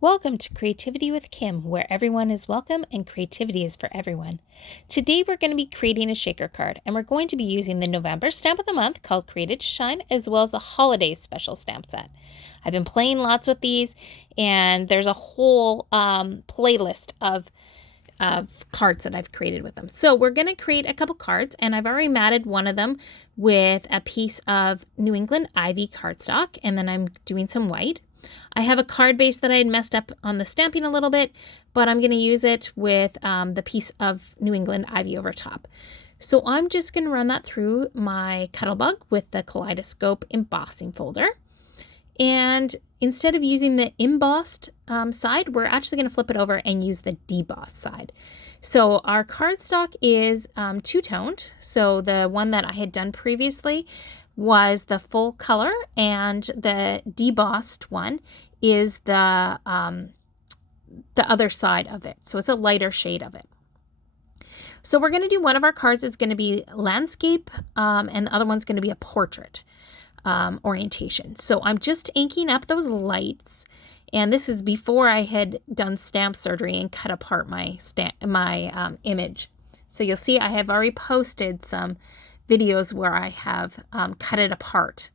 Welcome to Creativity with Kim, where everyone is welcome and creativity is for everyone. Today we're going to be creating a shaker card, and we're going to be using the November stamp of the month called Created to Shine, as well as the Holidays special stamp set. I've been playing lots with these, and there's a whole playlist of cards that I've created with them. So we're going to create a couple cards, and I've already matted one of them with a piece of New England Ivy Cardstock, and then I'm doing some white. I have a card base that I had messed up on the stamping a little bit, but I'm going to use it with the piece of New England Ivy over top. So I'm just going to run that through my Cuttlebug with the Kaleidoscope embossing folder. And instead of using the embossed side, we're actually going to flip it over and use the debossed side. So our cardstock is two-toned. So the one that I had done previously was the full color, and the debossed one is the other side of it. So it's a lighter shade of it. So we're going to do one of our cards is going to be landscape, and the other one's going to be a portrait orientation. So I'm just inking up those lights, and this is before I had done stamp surgery and cut apart my image. So you'll see I have already posted some videos where I have cut it apart.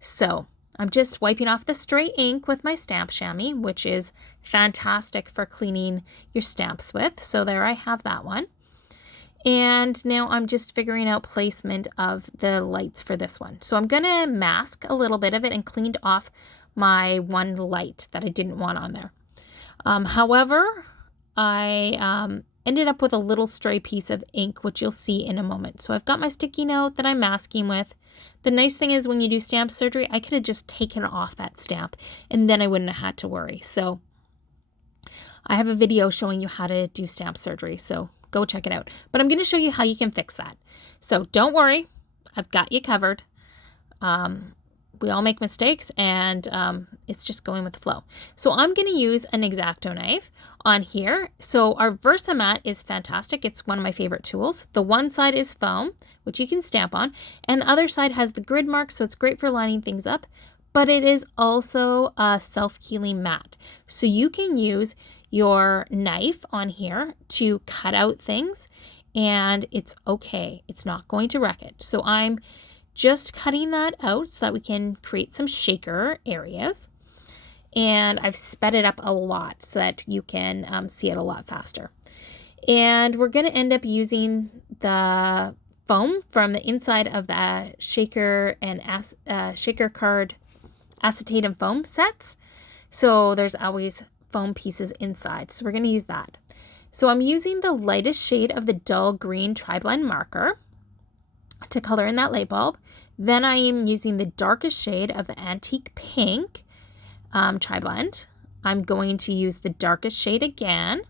So I'm just wiping off the stray ink with my stamp chamois, which is fantastic for cleaning your stamps with. So there I have that one. And now I'm just figuring out placement of the lights for this one. So I'm going to mask a little bit of it and cleaned off my one light that I didn't want on there. However, I ended up with a little stray piece of ink, which you'll see in a moment. So I've got my sticky note that I'm masking with. The nice thing is when you do stamp surgery, I could have just taken off that stamp and then I wouldn't have had to worry. So I have a video showing you how to do stamp surgery, so go check it out. But I'm going to show you how you can fix that. So don't worry, I've got you covered. We all make mistakes, and it's just going with the flow. So I'm going to use an Exacto knife on here. So our Versamat is fantastic. It's one of my favorite tools. The one side is foam, which you can stamp on, and the other side has the grid marks, so it's great for lining things up, but it is also a self-healing mat. So you can use your knife on here to cut out things, and it's okay. It's not going to wreck it. So I'm just cutting that out so that we can create some shaker areas. And I've sped it up a lot so that you can see it a lot faster. And we're going to end up using the foam from the inside of the shaker and shaker card acetate and foam sets. So there's always foam pieces inside. So we're going to use that. So I'm using the lightest shade of the dull green tri-blend marker to color in that light bulb. Then I am using the darkest shade of the antique pink tri-blend. I'm going to use the darkest shade again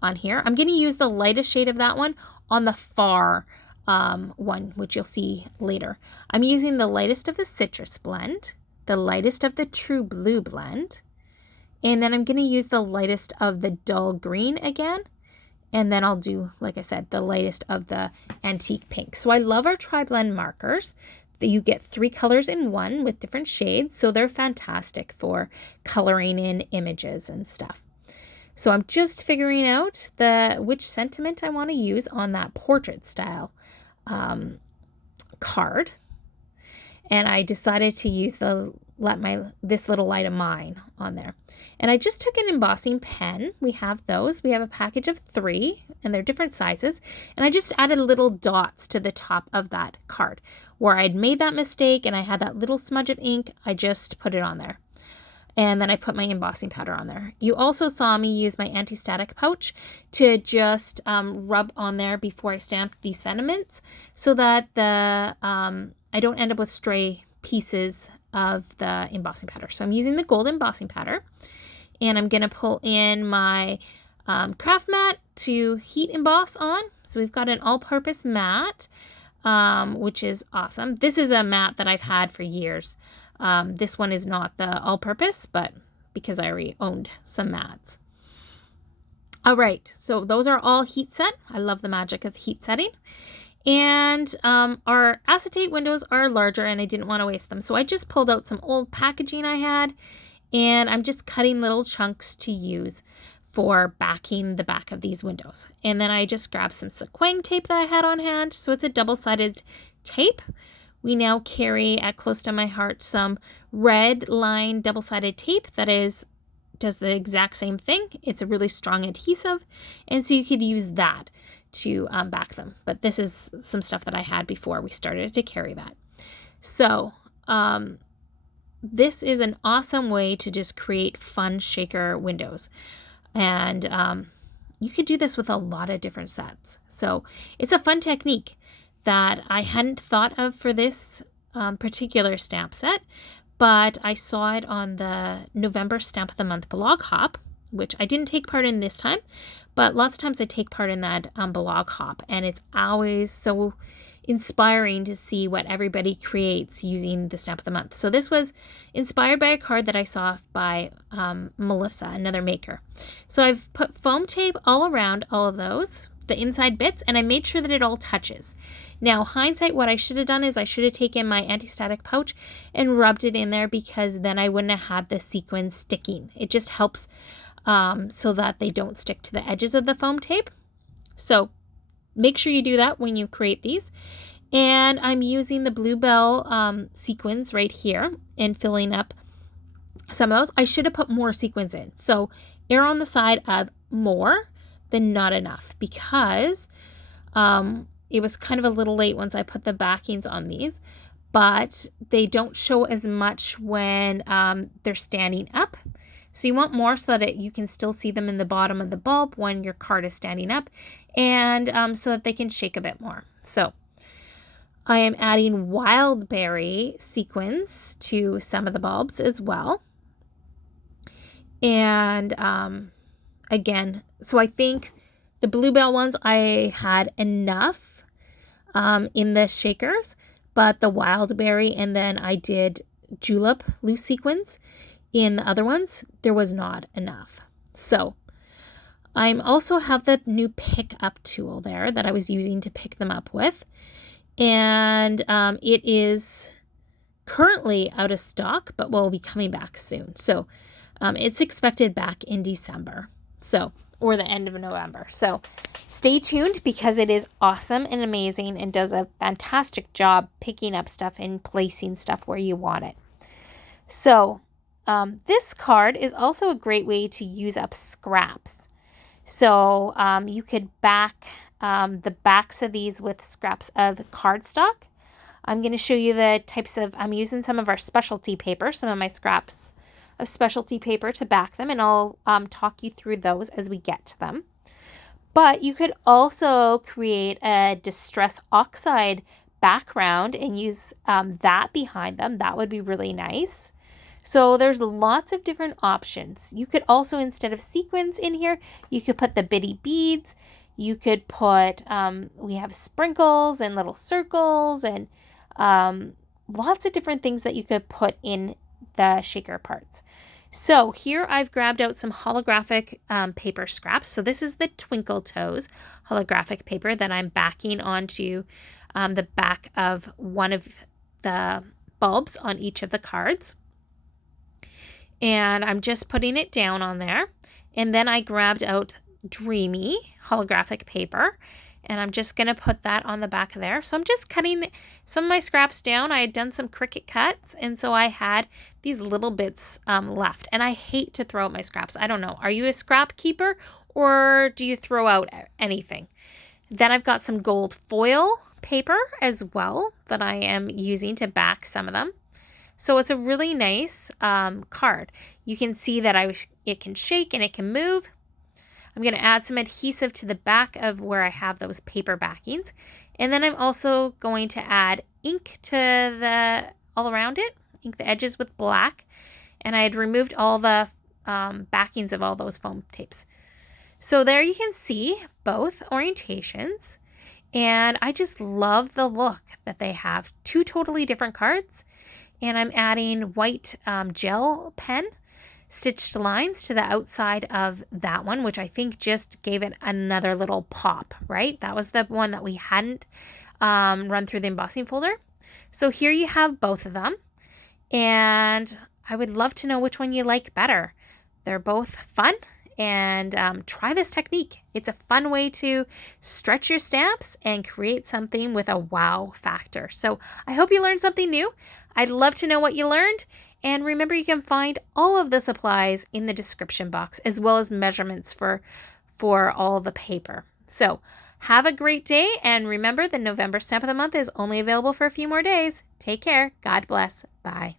on here. I'm going to use the lightest shade of that one on the far one, which you'll see later. I'm using the lightest of the citrus blend, the lightest of the true blue blend, and then I'm going to use the lightest of the dull green again. And then I'll do, like I said, the lightest of the antique pink. So I love our tri-blend markers. That you get 3 colors in one with different shades. So they're fantastic for coloring in images and stuff. So I'm just figuring out which sentiment I want to use on that portrait style card. And I decided to use this little light of mine on there. And I just took an embossing pen. We have those. We have a package of 3, and they're different sizes. And I just added little dots to the top of that card. Where I'd made that mistake and I had that little smudge of ink, I just put it on there. And then I put my embossing powder on there. You also saw me use my anti-static pouch to just rub on there before I stamped these sentiments so that I don't end up with stray pieces of the embossing powder. So I'm using the gold embossing powder, and I'm going to pull in my craft mat to heat emboss on. So we've got an all-purpose mat, which is awesome. This is a mat that I've had for years. This one is not the all-purpose, but because I already owned some mats. All right, so those are all heat set. I love the magic of heat setting. And our acetate windows are larger and I didn't want to waste them. So I just pulled out some old packaging I had And I'm just cutting little chunks to use for backing the back of these windows. And then I just grabbed some sequin tape that I had on hand. So it's a double-sided tape. We now carry at close to my heart some red line double-sided tape that does the exact same thing. It's a really strong adhesive, and so you could use that to back them. But this is some stuff that I had before we started to carry that. So this is an awesome way to just create fun shaker windows. And you could do this with a lot of different sets. So it's a fun technique that I hadn't thought of for this particular stamp set, but I saw it on the November Stamp of the Month blog hop, which I didn't take part in this time, but lots of times I take part in that blog hop, and it's always so inspiring to see what everybody creates using the Stamp of the Month. So this was inspired by a card that I saw by Melissa, another maker. So I've put foam tape all around all of those, the inside bits, and I made sure that it all touches. Now, hindsight, what I should have done is I should have taken my anti-static pouch and rubbed it in there, because then I wouldn't have had the sequins sticking. It just helps so that they don't stick to the edges of the foam tape. So make sure you do that when you create these. And I'm using the Blue Belle sequins right here and filling up some of those. I should have put more sequins in. So err on the side of more than not enough, because it was kind of a little late once I put the backings on these, but they don't show as much when they're standing up. So you want more so that you can still see them in the bottom of the bulb when your card is standing up, and so that they can shake a bit more. So I am adding wildberry sequins to some of the bulbs as well. And again, so I think the Blue Belle ones I had enough in the shakers, but the wildberry and then I did julep loose sequins in the other ones, there was not enough. So I also have the new pick up tool there that I was using to pick them up with, and it is currently out of stock, but will be coming back soon. So it's expected back in December, or the end of November. So stay tuned, because it is awesome and amazing and does a fantastic job picking up stuff and placing stuff where you want it. So this card is also a great way to use up scraps. So you could back the backs of these with scraps of cardstock. I'm going to show you the types of, I'm using some of our specialty paper, some of my scraps of specialty paper to back them, and I'll talk you through those as we get to them. But you could also create a distress oxide background and use that behind them. That would be really nice. So there's lots of different options. You could also, instead of sequins in here, you could put the bitty beads. You could put, we have sprinkles and little circles and lots of different things that you could put in the shaker parts. So here I've grabbed out some holographic paper scraps. So this is the Twinkle Toes holographic paper that I'm backing onto the back of one of the bulbs on each of the cards. And I'm just putting it down on there. And then I grabbed out Dreamy holographic paper, and I'm just going to put that on the back of there. So I'm just cutting some of my scraps down. I had done some Cricut cuts, and so I had these little bits left. And I hate to throw out my scraps. I don't know. Are you a scrap keeper, or do you throw out anything? Then I've got some gold foil paper as well that I am using to back some of them. So it's a really nice card. You can see that it can shake and it can move. I'm going to add some adhesive to the back of where I have those paper backings. And then I'm also going to add ink to all around it, ink the edges with black. And I had removed all the backings of all those foam tapes. So there you can see both orientations. And I just love the look that they have. Two totally different cards. And I'm adding white gel pen stitched lines to the outside of that one, which I think just gave it another little pop, right? That was the one that we hadn't run through the embossing folder. So here you have both of them. And I would love to know which one you like better. They're both fun, and try this technique. It's a fun way to stretch your stamps and create something with a wow factor. So I hope you learned something new. I'd love to know what you learned. And remember, you can find all of the supplies in the description box, as well as measurements for all the paper. So have a great day, and remember, the November Stamp of the Month is only available for a few more days. Take care. God bless. Bye.